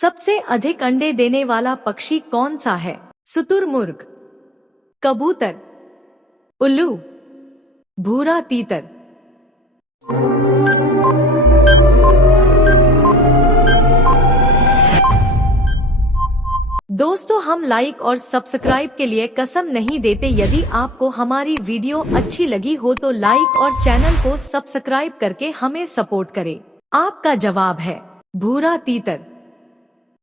सबसे अधिक अंडे देने वाला पक्षी कौन सा है? शुतुरमुर्ग, कबूतर, उल्लू, भूरा तीतर। दोस्तों, हम लाइक और सब्सक्राइब के लिए कसम नहीं देते। यदि आपको हमारी वीडियो अच्छी लगी हो तो लाइक और चैनल को सब्सक्राइब करके हमें सपोर्ट करें। आपका जवाब है भूरा तीतर।